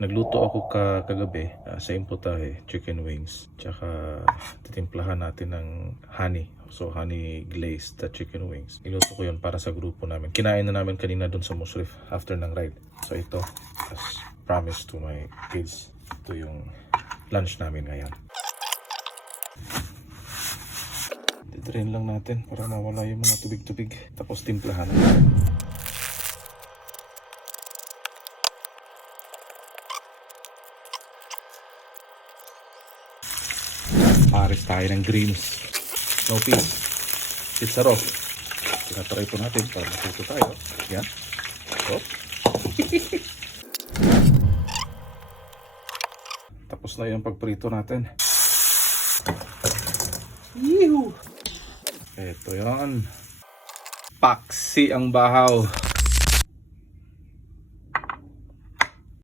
Nagluto ako kagabi sa imputahe, chicken wings. Tsaka titimplahan natin ng honey. So honey glazed chicken wings. Niluto ko yun para sa grupo namin. Kinain na namin kanina dun sa Musrif after ng ride. So ito, as promise to my kids, ito yung lunch namin ngayon. Didrain lang natin para mawala yung mga tubig-tubig. Tapos timplahan natin. Pares tayo ng greens. No peas. Pizza roll. Tinatry po natin para matuto tayo. Yan. Hop. Tapos na yung pagprito natin. Yuhu! Ito yan. Paksi ang bahaw.